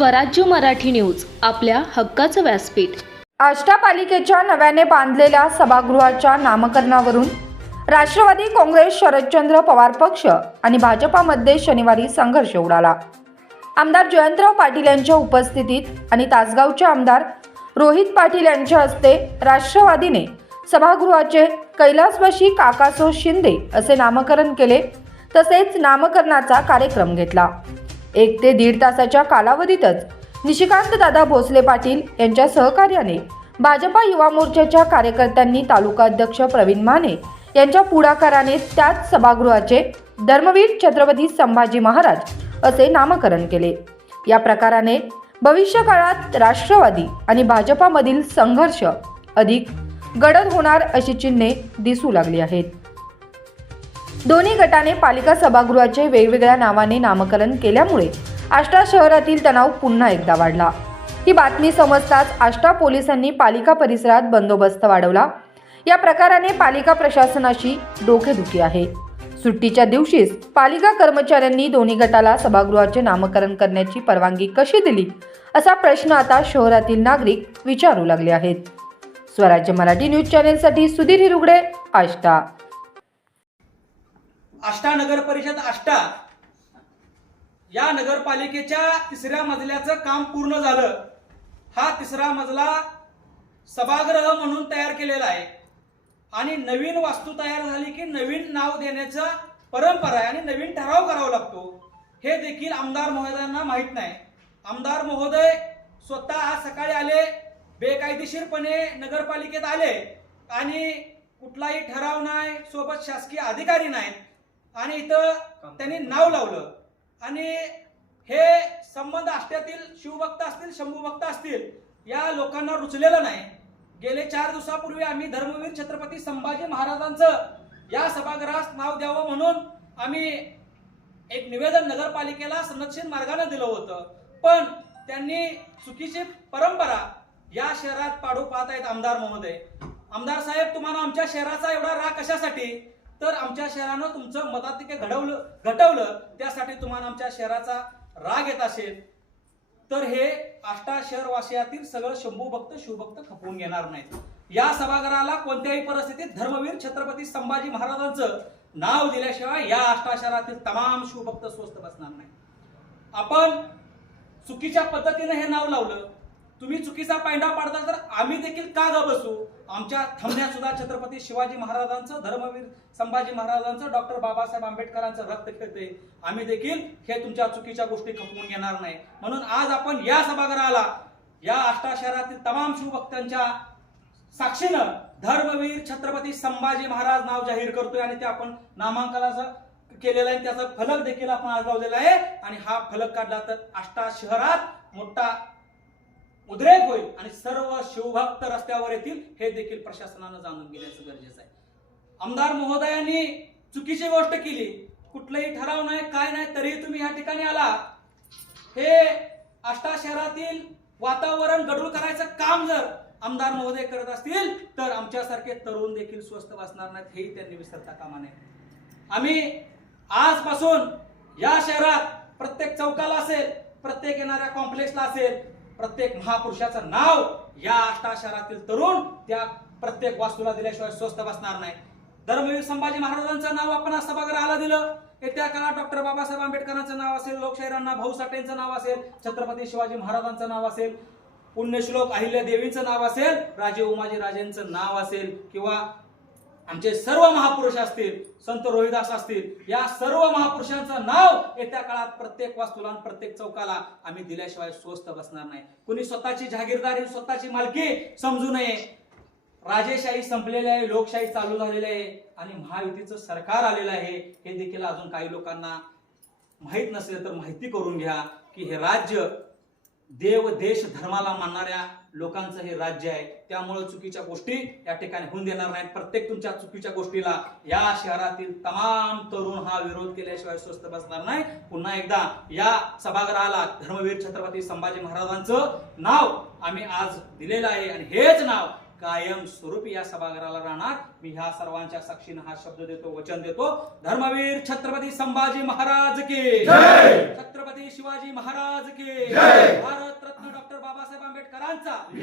स्वराज्य मराठी न्यूज आपल्या हक्काचं व्यासपीठ. आष्टा पालिकेच्या नव्याने बांधलेल्या सभागृहाच्या नामकरणावरून राष्ट्रवादी काँग्रेस शरदचंद्र पवार पक्ष आणि भाजपामध्ये शनिवारी संघर्ष उडाला. आमदार जयंतराव पाटील यांच्या उपस्थितीत आणि तासगावचे आमदार रोहित पाटील यांच्या हस्ते राष्ट्रवादीने सभागृहाचे कैलासवशी काकासो शिंदे असे नामकरण केले तसेच नामकरणाचा कार्यक्रम घेतला. एक ते दीड तासाच्या कालावधीतच. निशिकांत दादा भोसले पाटील यांच्या सहकार्याने भाजपा युवा मोर्चाच्या कार्यकर्त्यांनी तालुका अध्यक्ष प्रवीण माने यांच्या पुढाकाराने त्याच सभागृहाचे धर्मवीर छत्रपती संभाजी महाराज असे नामकरण केले. या प्रकाराने भविष्य काळात राष्ट्रवादी आणि भाजपामधील संघर्ष अधिक गडद होणार अशी चिन्हे दिसू लागली आहेत. दोन्ही गटाने पालिका सभागृहाचे वेगवेगळ्या नावाने नामकरण केल्यामुळे आष्टा शहरातील तणाव पुन्हा एकदा वाढला. ही बातमी समजताच आष्टा पोलिसांनी पालिका परिसरात बंदोबस्त वाढवला. या प्रकाराने पालिका प्रशासनाशी डोकेदुखी आहे. सुट्टीच्या दिवशीच पालिका कर्मचाऱ्यांनी दोन्ही गटाला सभागृहाचे नामकरण करण्याची परवानगी कशी दिली असा प्रश्न आता शहरातील नागरिक विचारू लागले आहेत. स्वराज्य मराठी न्यूज चॅनेलसाठी सुधीर हिरुगडे आष्टा. आष्टा नगर परिषद आष्टा. या नगरपालिकेच्या तिसऱ्या मजल्याचं काम पूर्ण झालं. हा तिसरा मजला सभागृह म्हणून तयार केलेला आहे. आणि नवीन वास्तू तयार झाली की नवीन नाव देण्याचा परंपरा आहे आणि नवीन ठराव करावा लागतो. हे देखील आमदार महोदयांना माहीत नाही. आमदार महोदय स्वतः आज सकाळी आले बेकायदेशीरपणे नगरपालिकेत आले आणि कुठलाही ठराव नाही सोबत शासकीय अधिकारी नाहीत. आणि इथं त्यांनी नाव लावलं. आणि हे संबंध आष्ट्यातील शिवभक्त असतील शंभूभक्त असतील या लोकांना रुचलेलं नाही. गेले चार दिवसापूर्वी आम्ही धर्मवीर छत्रपती संभाजी महाराजांचं या सभागृहास नाव द्यावं म्हणून आम्ही एक निवेदन नगरपालिकेला संरक्षण मार्गाने दिलं होतं. पण त्यांनी चुकीची परंपरा या शहरात पाडू पाहत आहेत आमदार महोदय. आमदार साहेब तुम्हाला आमच्या शहराचा एवढा राग कशासाठी? तर आमच्या शहरानं तुमचं मताधिक्य घडवलं घटवलं त्यासाठी तुम्हाला आमच्या शहराचा राग येत असेल. तर हे आष्टा शहरवासियातील सगळं शंभू भक्त शिवभक्त खपवून घेणार नाहीत. या सभागृहाला कोणत्याही परिस्थितीत धर्मवीर छत्रपती संभाजी महाराजांचं नाव दिल्याशिवाय या आष्टा शहरातील तमाम शिवभक्त स्वस्त बसणार नाही आपण चुकीच्या पद्धतीने हे नाव लावलं. तुम्ही चुकीचा पायंडा पाडता तर आम्ही देखील का ग बसू? आमच्या थंबण्यात सुद्धा छत्रपती शिवाजी महाराजांचं धर्मवीर संभाजी महाराजांचं डॉक्टर बाबासाहेब आंबेडकरांचं रक्त खेळते आम्ही देखील हे तुमच्या चुकीच्या गोष्टी खपवून घेणार नाही. म्हणून आज आपण या सभागृहाला या आष्टा शहरातील तमाम शिवभक्तांच्या साक्षीनं धर्मवीर छत्रपती संभाजी महाराज नाव जाहीर करतोय आणि ते आपण नामांकनाचं केलेलं आहे त्याचा फलक देखील आपण आज लावलेला आहे. आणि हा फलक काढला तर आष्टा शहरात मोठा उद्रेक होईल आणि सर्व शिवभक्त रस्त्यावर येतील हे देखील प्रशासनानं जाणून घेण्याचं गरजेचं आहे. आमदार महोदयांनी चुकीची गोष्ट केली. कुठलाही ठराव नाही काय नाही तरीही तुम्ही या ठिकाणी आला. हे आष्टा शहरातील वातावरण गडूळ करायचं काम जर आमदार महोदय करत असतील तर आमच्यासारखे तरुण देखील स्वस्त बसणार नाहीत हेही त्यांनी विसरता कामा नये. आम्ही आजपासून या शहरात प्रत्येक चौकाला असेल प्रत्येक येणाऱ्या कॉम्प्लेक्सला असेल प्रत्येक महापुरुषाचं नाव या आष्टा शहरातील तरुण त्या प्रत्येक वास्तूला दिल्याशिवाय स्वस्त बसणार नाही. धर्मवीर संभाजी महाराजांचं नाव आपण आज सभागृहाला दिलं. येत्या काळात डॉक्टर बाबासाहेब आंबेडकरांचं नाव असेल लोकशाहीरांना भाऊ साठेंचं नाव असेल छत्रपती शिवाजी महाराजांचं नाव असेल पुण्यश्लोक अहिल्या देवींचं नाव असेल राजे उमाजी राजेंचं नाव असेल किंवा आमचे सर्व महापुरुष असतील संत रोहिदास असतील या सर्व महापुरुषांचं नाव येत्या काळात प्रत्येक वास्तूला प्रत्येक चौकाला आम्ही दिल्याशिवाय स्वस्त बसणार नाही. कुणी स्वतःची जहागीरदारी स्वतःची मालकी समजू नये. राजेशाही संपलेली आहे लोकशाही चालू झालेली आहे आणि महायुतीचं सरकार आलेलं आहे हे देखील अजून काही लोकांना माहीत नसेल तर माहिती करून घ्या की हे राज्य देव देश धर्माला मानणाऱ्या लोकांचं हे राज्य आहे त्यामुळे चुकीच्या गोष्टी या ठिकाणी होऊन देणार नाहीत. प्रत्येक तुमच्या चुकीच्या गोष्टीला या शहरातील तमाम तरुण हा विरोध केल्याशिवाय स्वस्त बसणार नाही. पुन्हा एकदा या सभागृहाला धर्मवीर छत्रपती संभाजी महाराजांचं नाव आम्ही आज दिलेलं आहे आणि हेच नाव कायम स्वरूपी या सभागृहाला राहणार. मी ह्या सर्वांच्या साक्षीनं हा शब्द देतो वचन देतो. धर्मवीर छत्रपती संभाजी महाराज की छत्रपती शिवाजी महाराज की भारत रत्न आंबेडकरांचा